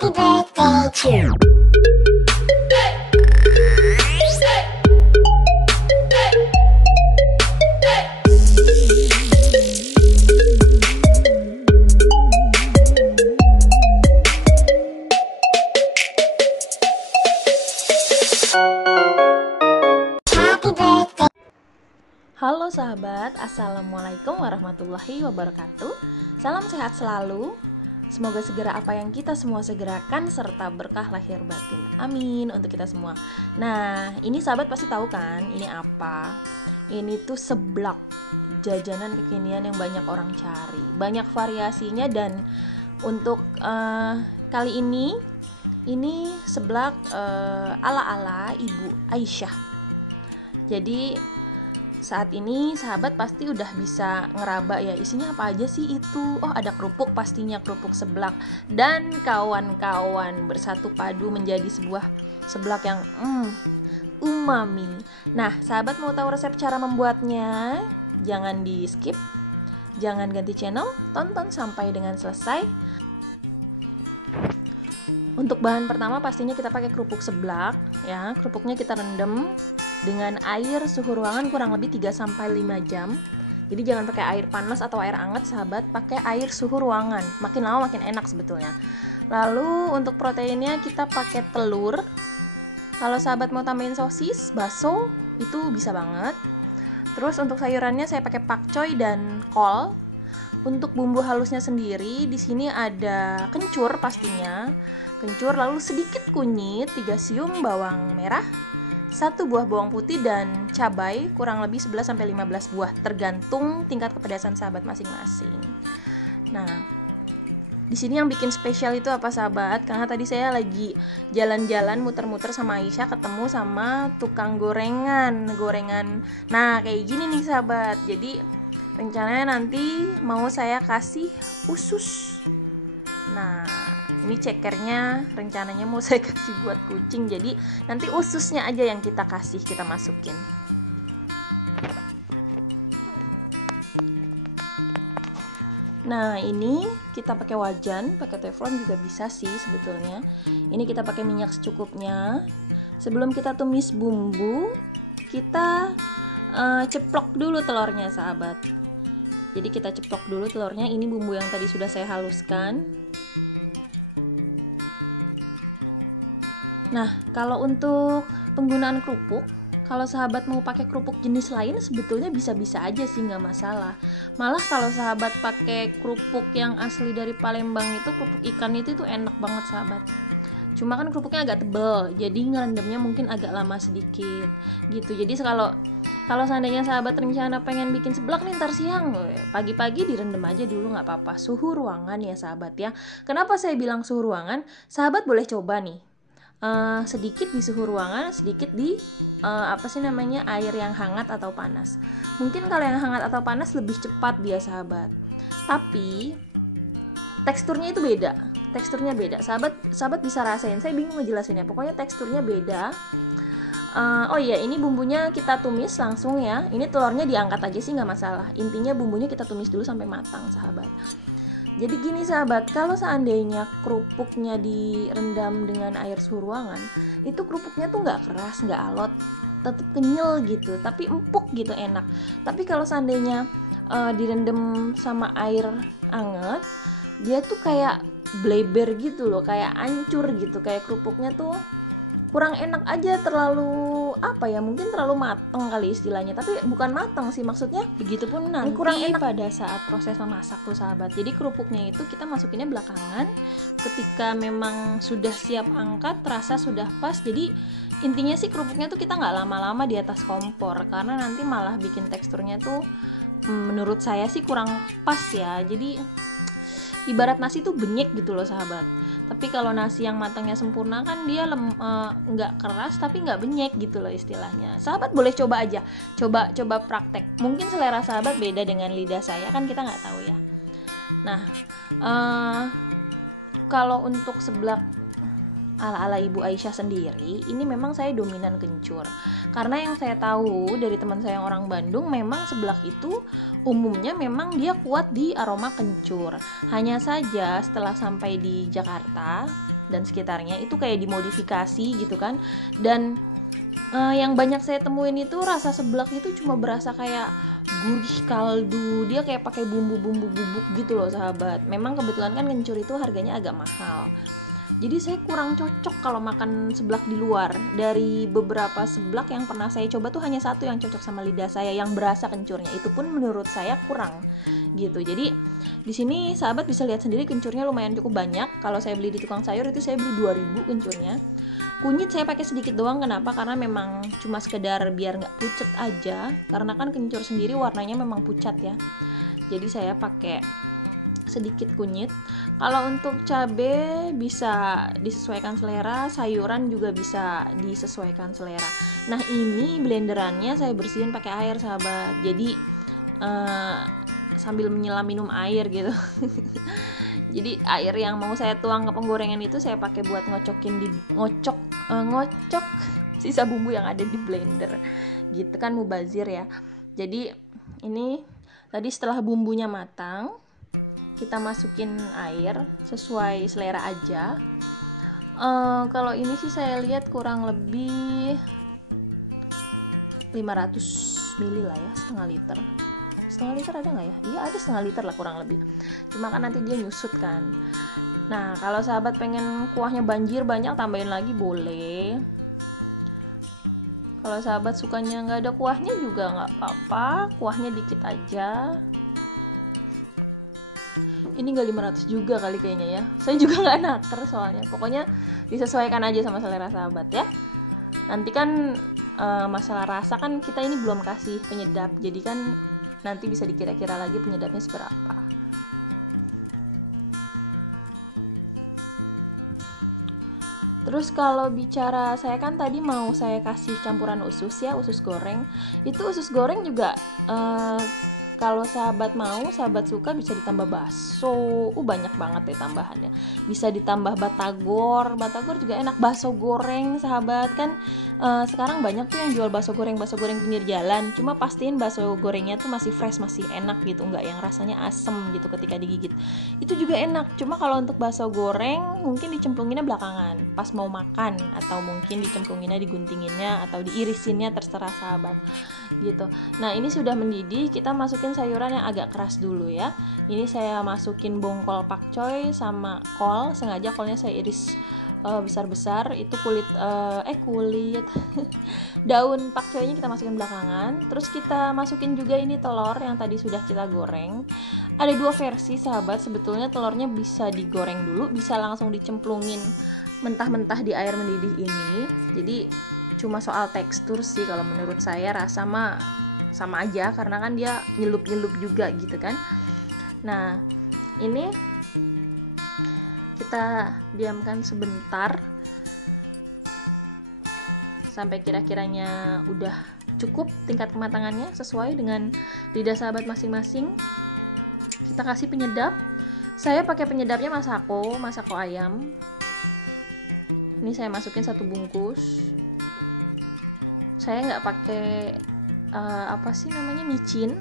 Happy birthday to Happy birthday. Halo sahabat, Assalamualaikum warahmatullahi wabarakatuh. Salam sehat selalu. Semoga segera apa yang kita semua segerakan serta berkah lahir batin. Amin untuk kita semua. Nah, ini sahabat pasti tahu kan ini apa? Ini tuh seblak, jajanan kekinian yang banyak orang cari. Banyak variasinya dan untuk kali ini seblak ala-ala Ibu Aisyah. Jadi saat ini sahabat pasti udah bisa ngeraba ya isinya apa aja sih itu. Oh, ada kerupuk, pastinya kerupuk seblak dan kawan-kawan bersatu padu menjadi sebuah seblak yang umami. Nah, sahabat mau tahu resep cara membuatnya? Jangan di skip, jangan ganti channel, tonton sampai dengan selesai. Untuk bahan pertama pastinya kita pakai kerupuk seblak ya. Kerupuknya kita rendam dengan air suhu ruangan kurang lebih 3-5 jam. Jadi jangan pakai air panas atau air hangat sahabat, pakai air suhu ruangan. Makin lama makin enak sebetulnya. Lalu untuk proteinnya kita pakai telur. Kalau sahabat mau tambahin sosis, bakso, itu bisa banget. Terus untuk sayurannya saya pakai pakcoy dan kol. Untuk bumbu halusnya sendiri di sini ada kencur pastinya. Kencur, lalu sedikit kunyit, 3 siung bawang merah, 1 buah bawang putih dan cabai kurang lebih 11-15 buah tergantung tingkat kepedasan sahabat masing-masing. Nah, di sini yang bikin spesial itu apa sahabat? Karena tadi saya lagi jalan-jalan muter-muter sama Aisyah ketemu sama tukang gorengan. Nah, kayak gini nih sahabat. Jadi rencananya nanti mau saya kasih usus. Nah, ini cekernya rencananya mau saya kasih buat kucing. Jadi nanti ususnya aja yang kita masukin. Nah, ini kita pakai wajan, pakai teflon juga bisa sih sebetulnya. Ini kita pakai minyak secukupnya. Sebelum kita tumis bumbu, kita ceplok dulu telurnya sahabat. Jadi kita ceplok dulu telurnya. Ini bumbu yang tadi sudah saya haluskan. Nah, kalau untuk penggunaan kerupuk, kalau sahabat mau pakai kerupuk jenis lain sebetulnya bisa-bisa aja sih, nggak masalah. Malah kalau sahabat pakai kerupuk yang asli dari Palembang itu, kerupuk ikan itu enak banget sahabat. Cuma kan kerupuknya agak tebel, jadi ngerendamnya mungkin agak lama sedikit gitu. Jadi kalau seandainya sahabat rencana pengen bikin seblak nih ntar siang, pagi-pagi direndam aja dulu nggak apa-apa. Suhu ruangan ya sahabat ya. Kenapa saya bilang suhu ruangan? Sahabat boleh coba nih. Sedikit di suhu ruangan, sedikit di air yang hangat atau panas. Mungkin kalau yang hangat atau panas lebih cepat dia sahabat. Tapi teksturnya itu beda. Sahabat bisa rasain. Saya bingung ngejelasinnya. Pokoknya teksturnya beda. Oh iya, ini bumbunya kita tumis langsung ya. Ini telurnya diangkat aja sih nggak masalah. Intinya bumbunya kita tumis dulu sampai matang sahabat. Jadi gini sahabat, kalau seandainya kerupuknya direndam dengan air suhu ruangan, itu kerupuknya tuh nggak keras, nggak alot, tetap kenyal gitu, tapi empuk gitu, enak. Tapi kalau seandainya direndam sama air anget, dia tuh kayak bleber gitu loh, kayak hancur gitu, kayak kerupuknya tuh kurang enak aja, mungkin terlalu mateng kali istilahnya. Tapi bukan mateng sih, maksudnya begitupun nanti kurang enak pada saat proses memasak tuh sahabat. Jadi kerupuknya itu kita masukinnya belakangan ketika memang sudah siap angkat, rasa sudah pas. Jadi intinya sih kerupuknya tuh kita nggak lama-lama di atas kompor, karena nanti malah bikin teksturnya tuh menurut saya sih kurang pas ya. Jadi ibarat nasi tuh benyek gitu loh sahabat. Tapi kalau nasi yang matangnya sempurna kan dia nggak keras tapi nggak benyek gitu loh istilahnya. Sahabat boleh coba aja, coba praktek. Mungkin selera sahabat beda dengan lidah saya, kan kita nggak tahu ya. Nah, kalau untuk seblak ala-ala Ibu Aisyah sendiri, ini memang saya dominan kencur. Karena yang saya tahu dari teman saya yang orang Bandung, memang seblak itu umumnya memang dia kuat di aroma kencur. Hanya saja setelah sampai di Jakarta, dan sekitarnya itu kayak dimodifikasi gitu kan. Dan yang banyak saya temuin itu rasa seblak itu cuma berasa kayak gurih kaldu, dia kayak pakai bumbu-bumbu bubuk gitu loh sahabat. Memang kebetulan kan kencur itu harganya agak mahal, jadi saya kurang cocok kalau makan seblak di luar. Dari beberapa seblak yang pernah saya coba tuh hanya satu yang cocok sama lidah saya, yang berasa kencurnya, itu pun menurut saya kurang gitu. Jadi di sini sahabat bisa lihat sendiri kencurnya lumayan cukup banyak. Kalau saya beli di tukang sayur itu saya beli 2000 kencurnya. Kunyit saya pakai sedikit doang, kenapa? Karena memang cuma sekedar biar nggak pucat aja, karena kan kencur sendiri warnanya memang pucat ya, jadi saya pakai sedikit kunyit. Kalau untuk cabai bisa disesuaikan selera, sayuran juga bisa disesuaikan selera. Nah ini blenderannya saya bersihin pakai air sahabat, jadi sambil menyelam minum air gitu. Jadi air yang mau saya tuang ke penggorengan itu saya pakai buat ngocok sisa bumbu yang ada di blender gitu kan, mubazir ya. Jadi ini tadi setelah bumbunya matang, kita masukin air sesuai selera aja. Kalau ini sih saya lihat kurang lebih 500 ml lah ya, setengah liter ada nggak ya? Iya ada setengah liter lah kurang lebih, cuma kan nanti dia nyusut kan. Nah kalau sahabat pengen kuahnya banjir banyak, tambahin lagi boleh. Kalau sahabat sukanya nggak ada kuahnya juga nggak apa-apa, kuahnya dikit aja. Ini nggak 500 juga kali kayaknya ya, saya juga nggak naker soalnya. Pokoknya disesuaikan aja sama selera sahabat ya. Nanti kan masalah rasa kan kita ini belum kasih penyedap, jadi kan nanti bisa dikira-kira lagi penyedapnya seberapa. Terus kalau bicara, saya kan tadi mau saya kasih campuran usus ya, usus goreng. Itu usus goreng juga kalau sahabat mau, sahabat suka bisa ditambah bakso. Banyak banget deh tambahannya. Bisa ditambah batagor juga enak. Bakso goreng sahabat kan sekarang banyak tuh yang jual bakso goreng pinggir jalan. Cuma pastiin bakso gorengnya tuh masih fresh, masih enak gitu, nggak yang rasanya asem gitu ketika digigit. Itu juga enak. Cuma kalau untuk bakso goreng mungkin dicemplunginnya belakangan, pas mau makan, atau mungkin dicemplunginnya, diguntinginnya, atau diirisinnya, terserah sahabat gitu. Nah ini sudah mendidih, kita masukin sayuran yang agak keras dulu ya. Ini saya masukin bongkol pakcoy sama kol, sengaja kolnya saya iris besar-besar. Itu kulit daun pakcoynya kita masukin belakangan. Terus kita masukin juga ini telur yang tadi sudah kita goreng. Ada dua versi sahabat, sebetulnya telurnya bisa digoreng dulu, bisa langsung dicemplungin mentah-mentah di air mendidih ini. Jadi cuma soal tekstur sih, kalau menurut saya rasa mah sama aja, karena kan dia nyelup-nyelup juga gitu kan. Nah ini kita diamkan sebentar sampai kira-kiranya udah cukup tingkat kematangannya sesuai dengan lidah sahabat masing-masing. Kita kasih penyedap. Saya pakai penyedapnya Masako ayam. Ini saya masukin 1 bungkus. Saya nggak pakai micin,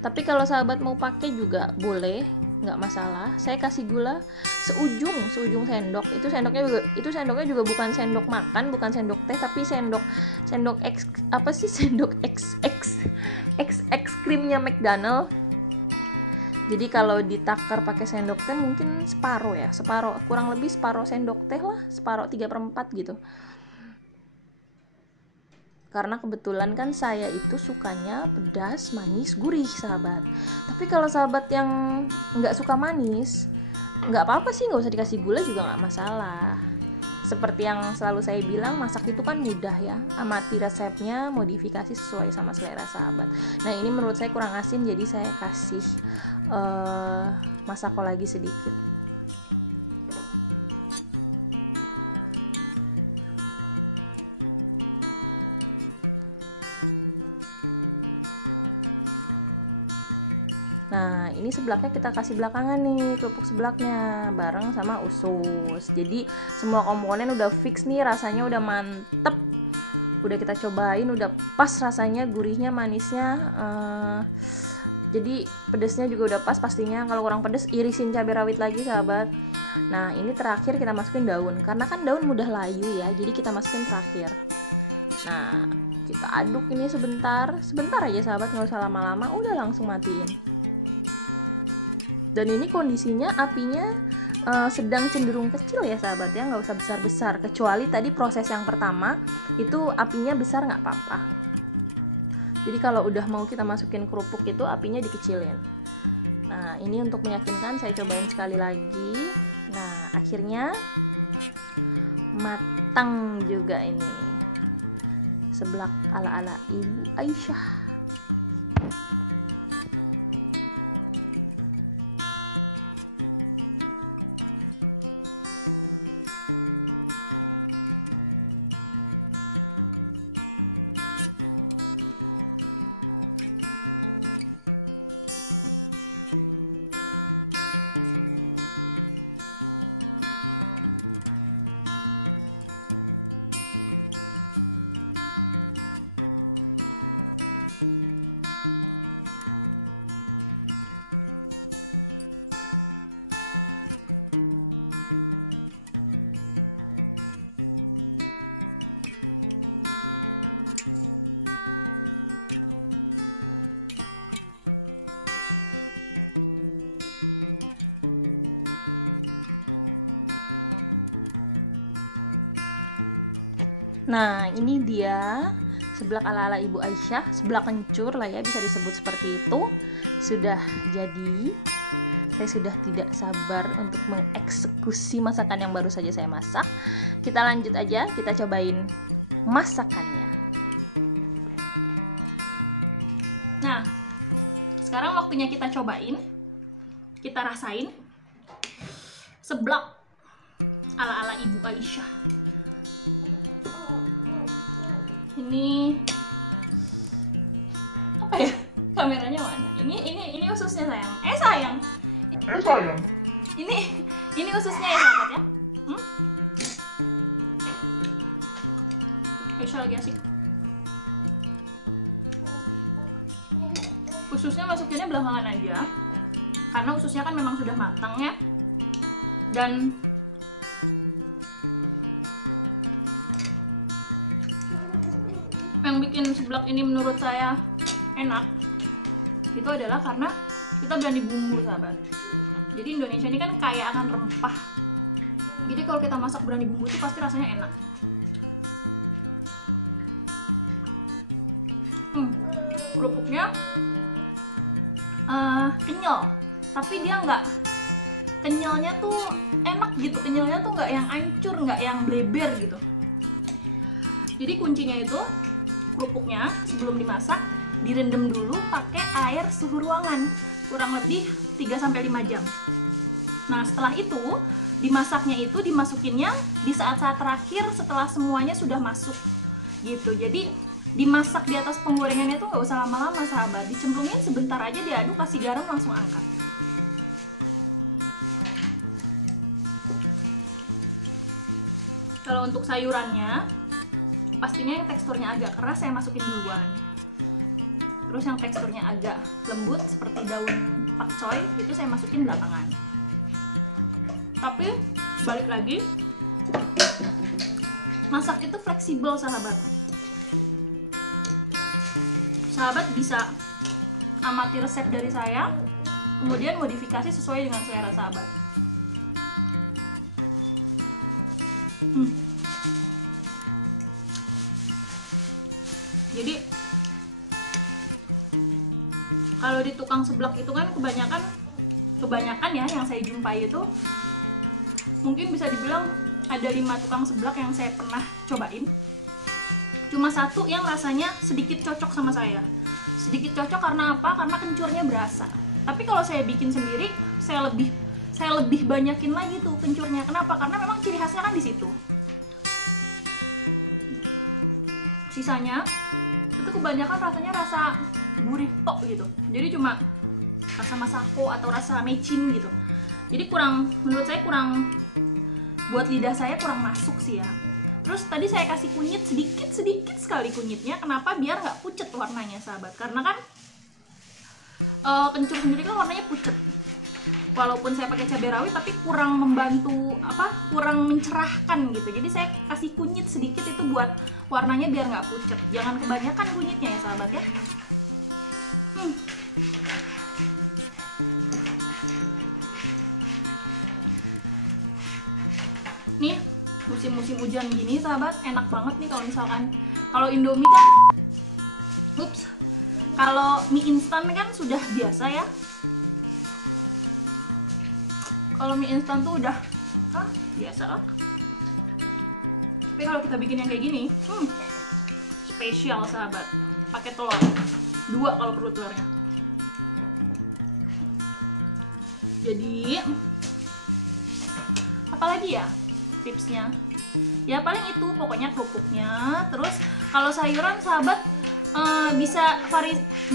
tapi kalau sahabat mau pakai juga boleh, nggak masalah. Saya kasih gula seujung sendok. Itu sendoknya juga bukan sendok makan, bukan sendok teh, tapi sendok XX krimnya McDonald. Jadi kalau ditakar pakai sendok teh mungkin kurang lebih separuh sendok teh lah, separuh 3/4 gitu. Karena kebetulan kan saya itu sukanya pedas, manis, gurih sahabat. Tapi kalau sahabat yang nggak suka manis, nggak apa-apa sih, nggak usah dikasih gula juga nggak masalah. Seperti yang selalu saya bilang, masak itu kan mudah ya. Amati resepnya, modifikasi sesuai sama selera sahabat. Nah ini menurut saya kurang asin, jadi saya kasih Masako lagi sedikit. Nah ini seblaknya kita kasih belakangan nih, kerupuk seblaknya bareng sama usus. Jadi semua komponen udah fix nih, rasanya udah mantep, udah kita cobain, udah pas rasanya, gurihnya, manisnya, jadi pedesnya juga udah pas pastinya. Kalau kurang pedes irisin cabai rawit lagi sahabat. Nah, ini terakhir kita masukin daun, karena kan daun mudah layu ya, jadi kita masukin terakhir. Nah, kita aduk ini sebentar aja sahabat, nggak usah lama-lama, udah langsung matiin. Dan ini kondisinya apinya sedang cenderung kecil ya sahabat ya, nggak usah besar-besar, kecuali tadi proses yang pertama itu apinya besar nggak apa-apa. Jadi kalau udah mau kita masukin kerupuk itu apinya dikecilin. Nah, ini untuk meyakinkan saya cobain sekali lagi. Nah, akhirnya matang juga ini. Seblak ala-ala Ibu Aisyah. Nah, ini dia seblak ala-ala Ibu Aisyah, seblak kencur lah ya, bisa disebut seperti itu. Sudah jadi. Saya sudah tidak sabar untuk mengeksekusi masakan yang baru saja saya masak. Kita lanjut aja, kita cobain masakannya. Nah, sekarang waktunya kita cobain, kita rasain seblak ala-ala Ibu Aisyah. Ini apa ya? Kameranya mana? Ini ususnya sayang. Sayang. Ini ususnya ya sahabat ya. Aisyah lagi asik. Ususnya masukinnya belakangan aja, karena ususnya kan memang sudah matang ya. Dan yang bikin seblak ini menurut saya enak itu adalah karena kita berani bumbu sahabat. Jadi Indonesia ini kan kaya akan rempah. Jadi kalau kita masak berani bumbu itu pasti rasanya enak. Kerupuknya kenyal, tapi dia nggak, kenyalnya tuh enak gitu. Kenyalnya tuh nggak yang hancur, nggak yang bleber gitu. Jadi kuncinya itu kerupuknya sebelum dimasak direndam dulu pakai air suhu ruangan kurang lebih 3-5 jam. Nah, setelah itu dimasaknya itu dimasukinnya di saat-saat terakhir setelah semuanya sudah masuk gitu. Jadi dimasak di atas penggorengannya tuh nggak usah lama-lama sahabat, dicemplungin sebentar aja, diaduk, kasih garam, langsung angkat. Kalau untuk sayurannya, pastinya yang teksturnya agak keras saya masukin duluan. Terus yang teksturnya agak lembut seperti daun pakcoy itu saya masukin belakangan. Tapi balik lagi, masak itu fleksibel sahabat. Sahabat bisa amati resep dari saya, kemudian modifikasi sesuai dengan selera sahabat. Jadi kalau di tukang seblak itu kan kebanyakan ya yang saya jumpai itu, mungkin bisa dibilang ada 5 tukang seblak yang saya pernah cobain. Cuma 1 yang rasanya sedikit cocok sama saya. Sedikit cocok karena apa? Karena kencurnya berasa. Tapi kalau saya bikin sendiri, saya lebih banyakin lagi tuh kencurnya. Kenapa? Karena memang ciri khasnya kan di situ. Sisanya itu kebanyakan rasanya rasa gurih tok gitu. Jadi cuma rasa masako atau rasa mecin gitu. Jadi menurut saya kurang, buat lidah saya kurang masuk sih ya. Terus tadi saya kasih kunyit sedikit sekali kunyitnya. Kenapa? Biar nggak pucet warnanya sahabat. Karena kan kencur sendiri kan warnanya pucet. walaupun saya pakai cabai rawit tapi kurang membantu kurang mencerahkan gitu. Jadi saya kasih kunyit sedikit itu buat warnanya biar nggak pucet. Jangan kebanyakan kunyitnya ya sahabat ya. Nih musim-musim hujan gini sahabat, enak banget nih kalau misalkan kalau Indomie kan, kalau mie instan kan sudah biasa ya. Kalau mie instan tuh udah biasa lah. Tapi kalau kita bikin yang kayak gini, spesial sahabat. Pakai telur 2 kalau perlu telurnya. Jadi apalagi ya tipsnya? Ya paling itu, pokoknya kerupuknya. Terus kalau sayuran sahabat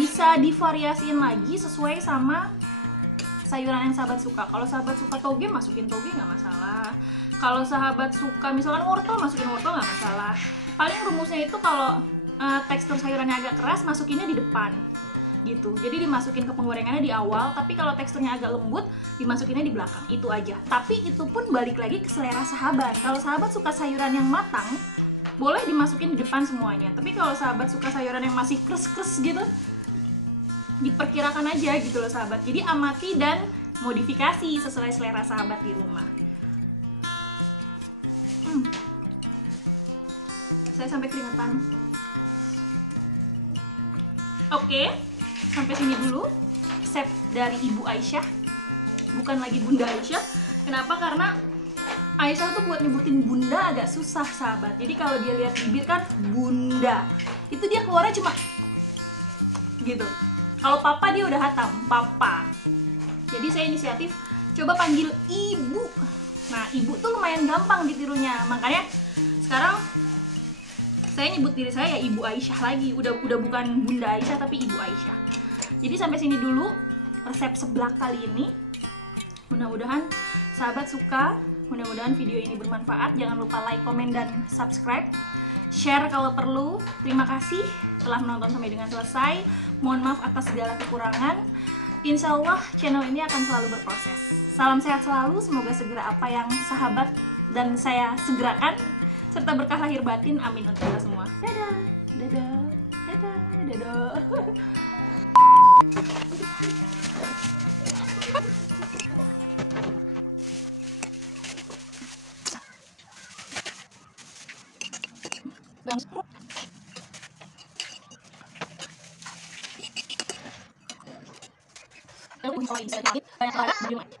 bisa divariasiin lagi sesuai sama sayuran yang sahabat suka. Kalau sahabat suka toge, masukin toge nggak masalah. Kalau sahabat suka misalkan wortel, masukin wortel nggak masalah. Paling rumusnya itu kalau tekstur sayurannya agak keras, masukinnya di depan gitu. Jadi dimasukin ke penggorengannya di awal, tapi kalau teksturnya agak lembut, dimasukinnya di belakang. Itu aja. Tapi itu pun balik lagi ke selera sahabat. Kalau sahabat suka sayuran yang matang, boleh dimasukin di depan semuanya. Tapi kalau sahabat suka sayuran yang masih kres-kres gitu, diperkirakan aja gitu loh sahabat. Jadi amati dan modifikasi sesuai selera sahabat di rumah. Saya sampai keringetan. Oke, sampai sini dulu resep dari Ibu Aisyah. Bukan lagi Bunda Aisyah. Kenapa? Karena Aisyah tuh buat nyebutin bunda agak susah sahabat. Jadi kalau dia lihat bibir kan bunda, itu dia keluarnya cuma gitu. Kalau papa dia udah hatam, papa. Jadi saya inisiatif coba panggil ibu. Nah ibu tuh lumayan gampang ditirunya. Makanya sekarang saya nyebut diri saya ya Ibu Aisyah lagi. Udah bukan Bunda Aisyah tapi Ibu Aisyah. Jadi sampai sini dulu resep seblak kali ini. Mudah-mudahan sahabat suka. Mudah-mudahan video ini bermanfaat. Jangan lupa like, komen, dan subscribe. Share kalau perlu. Terima kasih telah menonton sampai dengan selesai. Mohon maaf atas segala kekurangan. Insya Allah channel ini akan selalu berproses. Salam sehat selalu. Semoga segera apa yang sahabat dan saya segerakan, serta berkah lahir batin. Amin untuk kita semua. Dadah, dadah, dadah, dadah. Banyak